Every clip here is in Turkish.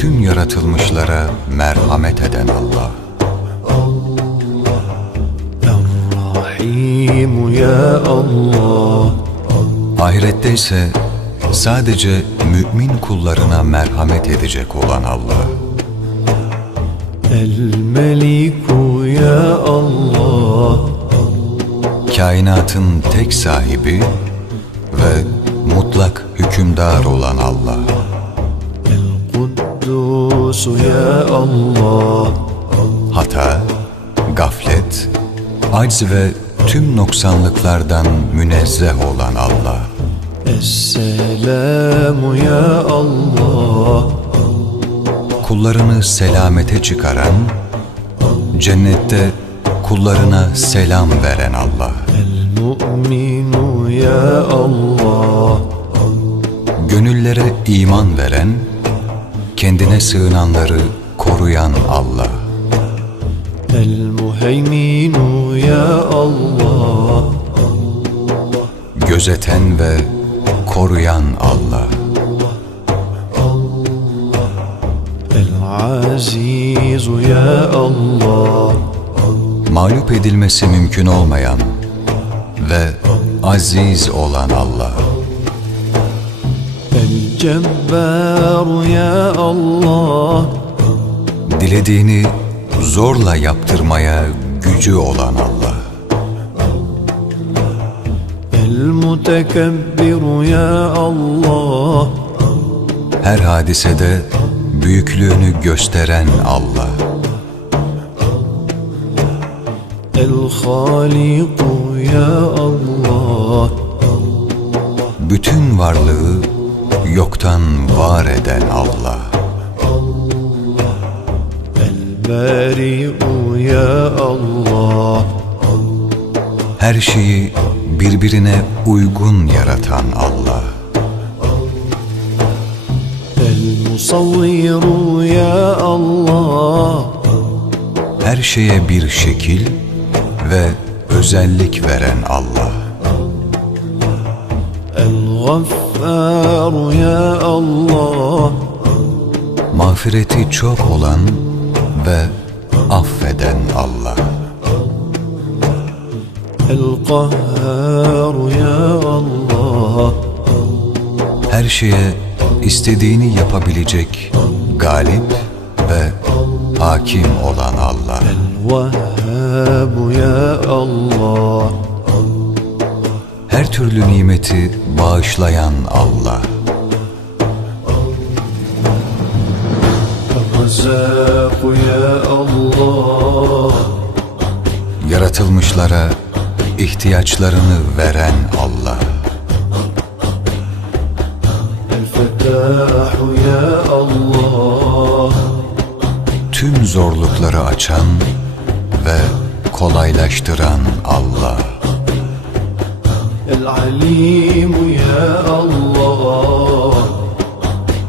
Tüm yaratılmışlara merhamet eden Allah. Ahirette ise sadece mümin kullarına merhamet edecek olan Allah. El Meliku ya Allah. Kainatın tek sahibi ve mutlak hükümdar olan Allah olsun ya Allah. Hata, gaflet, acz ve tüm noksanlıklardan münezzeh olan Allah. Esselamu ya Allah. Kullarını selamete çıkaran, cennette kullarına selam veren Allah. El mu'minu ya Allah. Gönüllere iman veren, kendine sığınanları koruyan Allah. El muheyminu ya Allah. Gözeten ve koruyan Allah. El azizu ya Allah. Mağlup edilmesi mümkün olmayan ve aziz olan Allah. Cebbar ya Allah Dilediğini zorla yaptırmaya gücü olan Allah El mutekebbir ya Allah Her hadisede büyüklüğünü gösteren Allah El haliku ya Allah Bütün varlığı Yoktan var eden Allah Allah El-Beri'u ya Allah Her şeyi birbirine uygun yaratan Allah El-Musavviru ya Allah Her şeye bir şekil ve özellik veren Allah El-Gaffar الغفار يا الله Mağfireti çok olan ve affeden Allah. El-Kahhar ya Allah. Her şeye istediğini yapabilecek galip ve hakim olan Allah. El-Vehhab ya Allah her türlü nimeti bağışlayan Allah. Yaratılmışlara ihtiyaçlarını veren Allah. Tüm zorlukları açan ve kolaylaştıran Allah.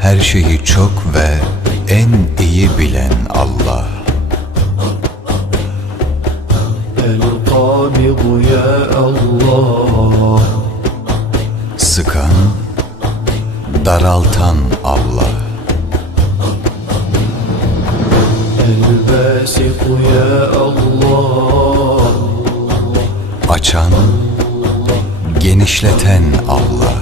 Her şeyi çok ve en iyi bilen Allah. Sıkan, daraltan Allah. El-Basitu ya Allah Açan genişleten Allah.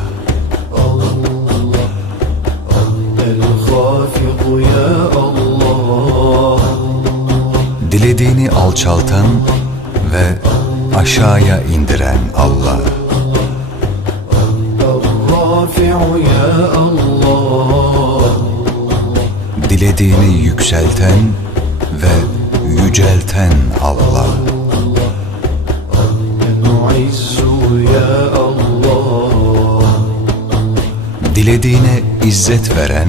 Dilediğini alçaltan ve aşağıya indiren Allah. Dilediğini yükselten ve yücelten Allah. Dilediğine izzet veren,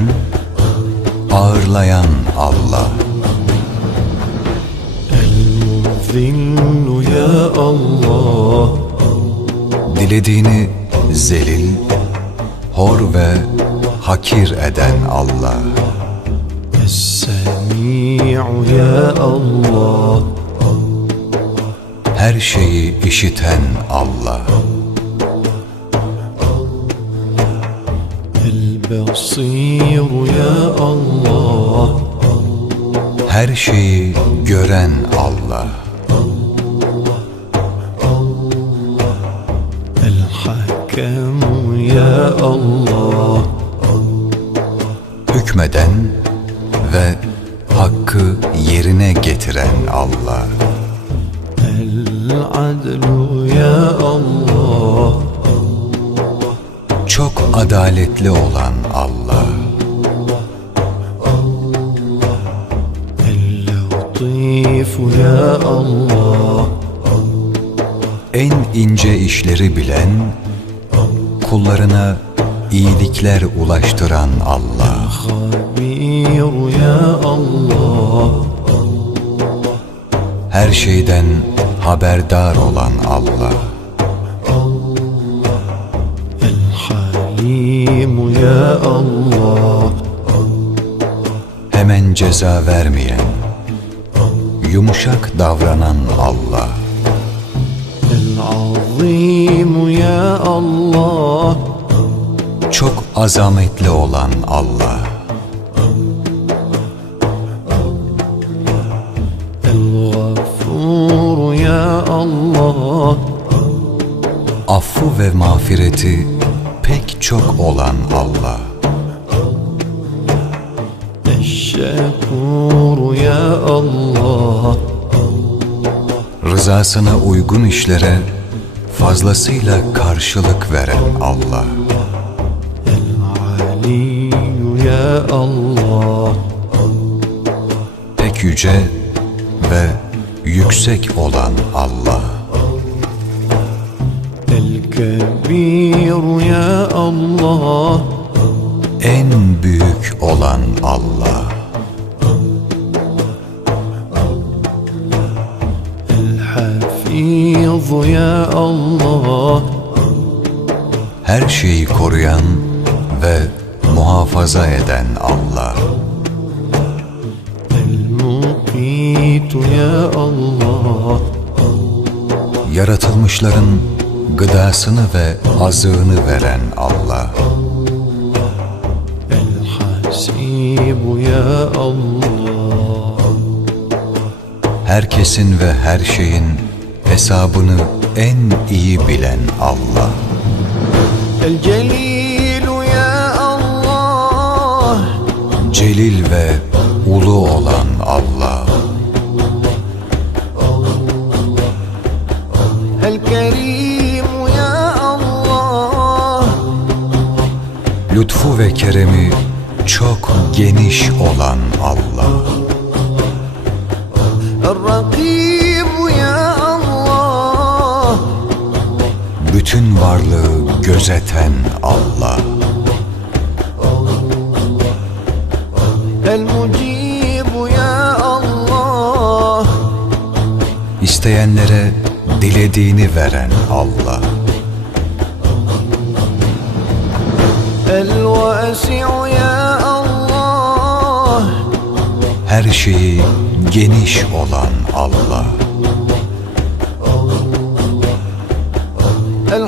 ağırlayan Allah. El-Zillu ya Allah Dilediğini zelil, hor ve hakir eden Allah. Es-Semi'u ya Allah Her şeyi işiten Allah. ya Allah, Her şeyi gören Allah Hükmeden ve hakkı yerine getiren Allah El adlu ya Allah adaletli olan Allah. ya Allah, En ince işleri bilen, kullarına iyilikler ulaştıran Allah. Her şeyden haberdar olan Allah. Kerim ya Allah Hemen ceza vermeyen Yumuşak davranan Allah El-Azim ya Allah Çok azametli olan Allah el ya Allah Affı ve mağfireti pek çok olan Allah. Eşşekur ya Allah. Rızasına uygun işlere fazlasıyla karşılık veren Allah. El ya Allah. Pek yüce ve yüksek olan Allah kebir ya Allah En büyük olan Allah El Hafiz ya Allah Her şeyi koruyan ve muhafaza eden Allah El ya Allah Yaratılmışların gıdasını ve azığını veren Allah. El Hasibu ya Allah. Herkesin ve her şeyin hesabını en iyi bilen Allah. El Celilu ya Allah. Celil ve ulu olan Allah. lütfu ve keremi çok geniş olan Allah. ya Allah. Bütün varlığı gözeten Allah. El ya Allah. İsteyenlere dilediğini veren Allah. Her şeyi geniş olan Allah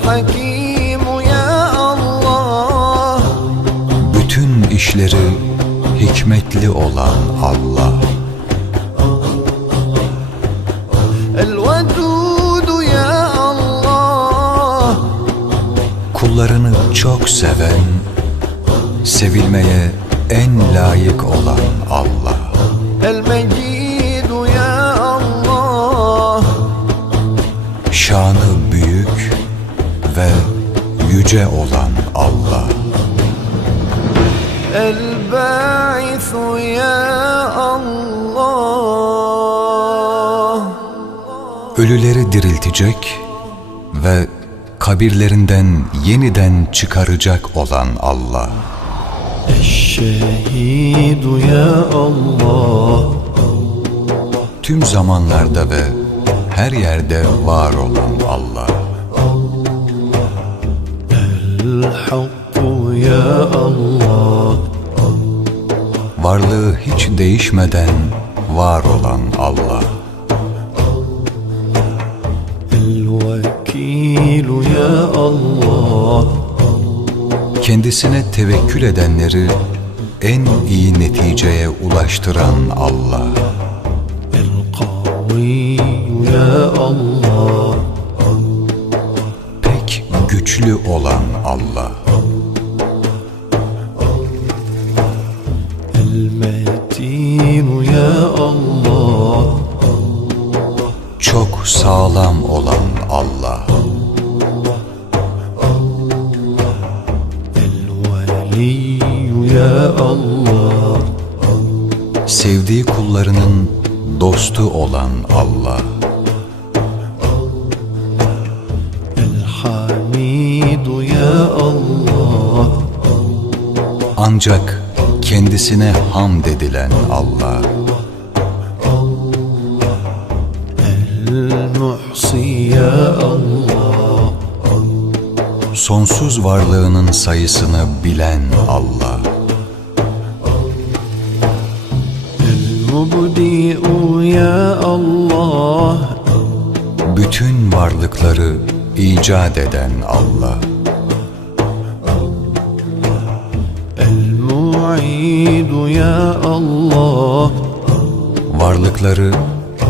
Hakim ya Allah. Bütün işleri hikmetli olan Allah Kullarını çok seven Sevilmeye en layık olan Allah El Mecidu ya Allah Şanı büyük ve yüce olan Allah El Ba'ithu ya Allah Ölüleri diriltecek ve kabirlerinden yeniden çıkaracak olan Allah. Eşşehidu ya Allah Tüm zamanlarda ve her yerde var olan Allah El-Hakku ya Allah Varlığı hiç değişmeden var olan Allah El-Vekilu ya Allah kendisine tevekkül edenleri en iyi neticeye ulaştıran Allah. Pek güçlü olan Allah. Çok sağlam olan Allah. Allah. ya Allah Sevdiği kullarının dostu olan Allah El Hamidu ya Allah Ancak kendisine Ham dedilen Allah El-Muhsi ya Allah Sonsuz varlığının sayısını bilen Allah ya Allah Bütün varlıkları icat eden Allah El-Mu'idu ya Allah Varlıkları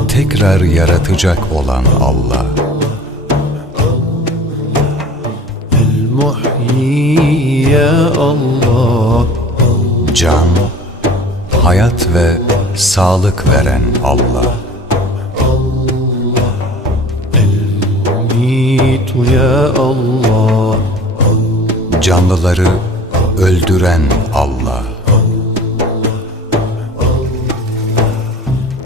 tekrar yaratacak olan Allah El-Muhyi ya Allah Can, hayat ve sağlık veren Allah. Allah, el ya Allah. Canlıları öldüren Allah.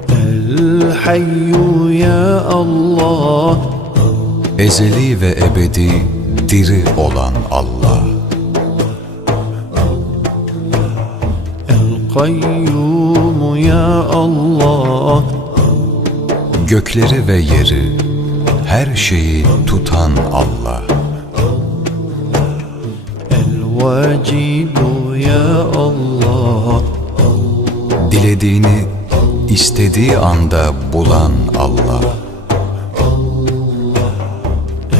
El hayyu ya Allah. Ezeli ve ebedi diri olan Allah. Kayyumu ya Allah Gökleri ve yeri her şeyi tutan Allah El vacidu ya Allah Dilediğini istediği anda bulan Allah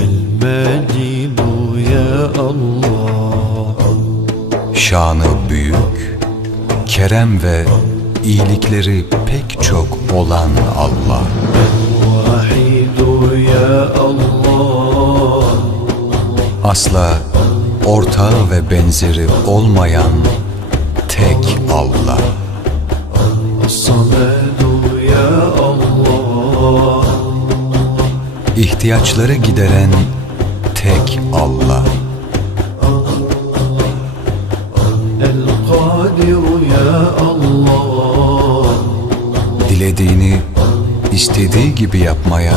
El ya Allah Şanı büyük kerem ve iyilikleri pek çok olan Allah. Asla ortağı ve benzeri olmayan tek Allah. İhtiyaçları gideren tek Allah. istediği gibi yapmaya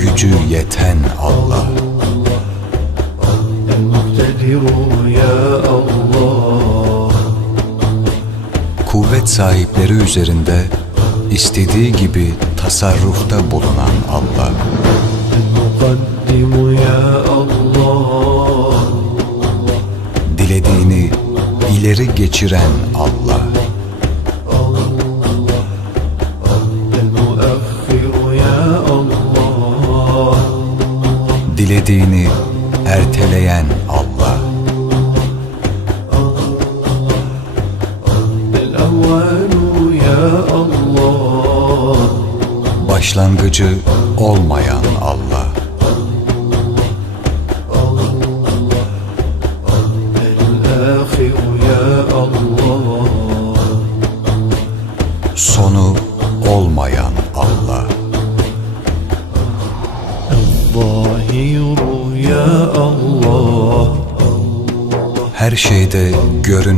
gücü yeten Allah. Kuvvet sahipleri üzerinde istediği gibi tasarrufta bulunan Allah. Dilediğini ileri geçiren Allah. verdiğini erteleyen Allah. Başlangıcı olmayan Allah.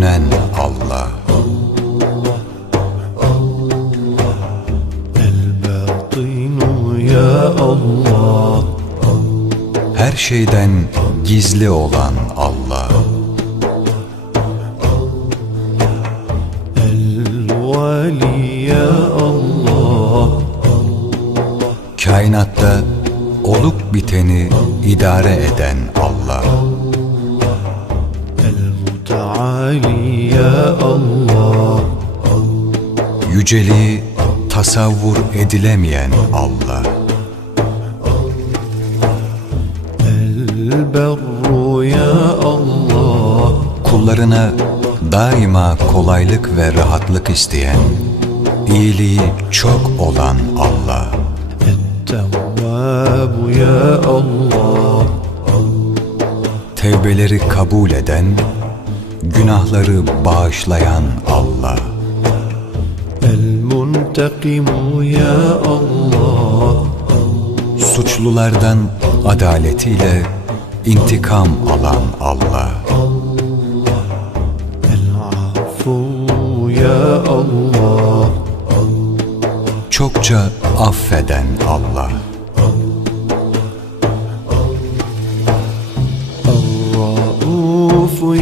övünen Allah. Her şeyden gizli olan Allah. Kainatta olup biteni idare eden ya Allah, Yüceliği tasavvur edilemeyen Allah El Elberru ya Allah Kullarına daima kolaylık ve rahatlık isteyen iyiliği çok olan Allah Ettevvabu ya Allah Tevbeleri kabul eden Günahları bağışlayan Allah. El-Muntakimu ya Allah. Suçlulardan adaletiyle intikam alan Allah. El-Afu ya Allah. Çokça affeden Allah.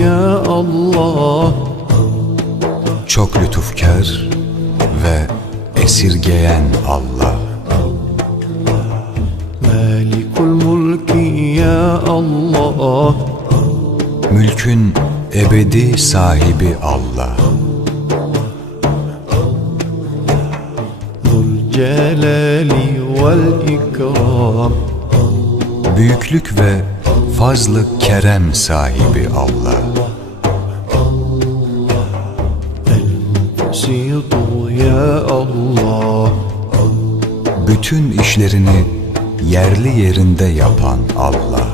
ya Allah Çok lütufkar ve esirgeyen Allah Melikul mulki ya Allah Mülkün ebedi sahibi Allah Celali vel ikram Büyüklük ve fazlı kerem sahibi Allah bul ya Allah Bütün işlerini yerli yerinde yapan Allah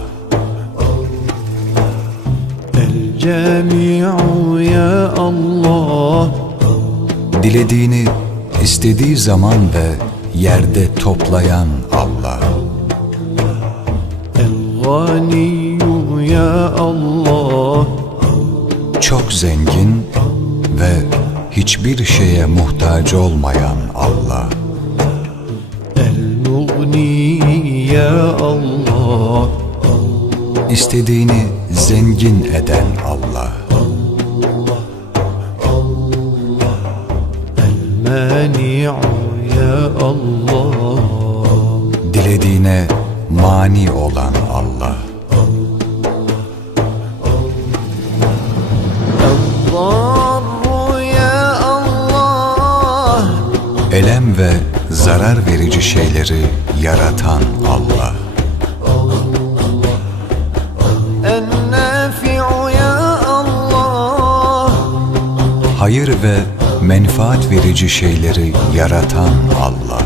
El cemi'u ya Allah Dilediğini istediği zaman ve yerde toplayan Allah El ganiyyu ya Allah Çok zengin ve hiçbir şeye muhtaç olmayan Allah. El-Mughni ya Allah. İstediğini zengin eden Allah. Allah, Allah. El-Mani'u ya Allah. Dilediğine mani olan elem ve zarar verici şeyleri yaratan Allah. Hayır ve menfaat verici şeyleri yaratan Allah.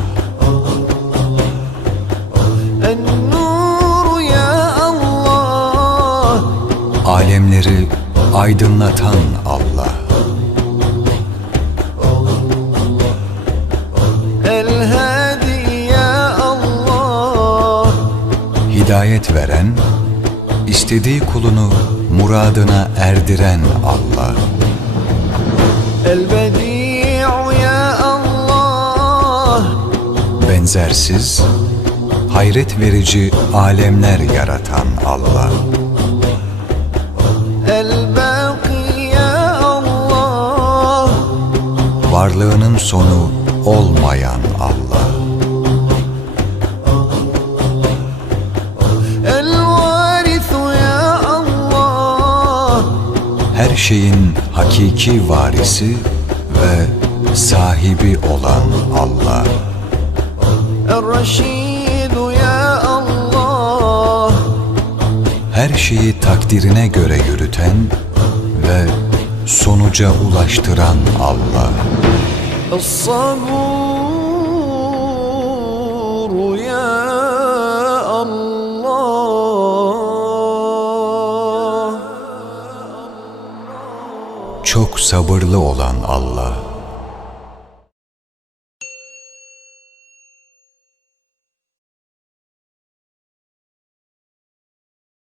Alemleri aydınlatan Allah. hidayet veren, istediği kulunu muradına erdiren Allah. Benzersiz, hayret verici alemler yaratan Allah. Varlığının sonu olmayan Allah. şeyin hakiki varisi ve sahibi olan Allah. الرشيد يا الله Her şeyi takdirine göre yürüten ve sonuca ulaştıran Allah. الصبور يا sabırlı olan Allah.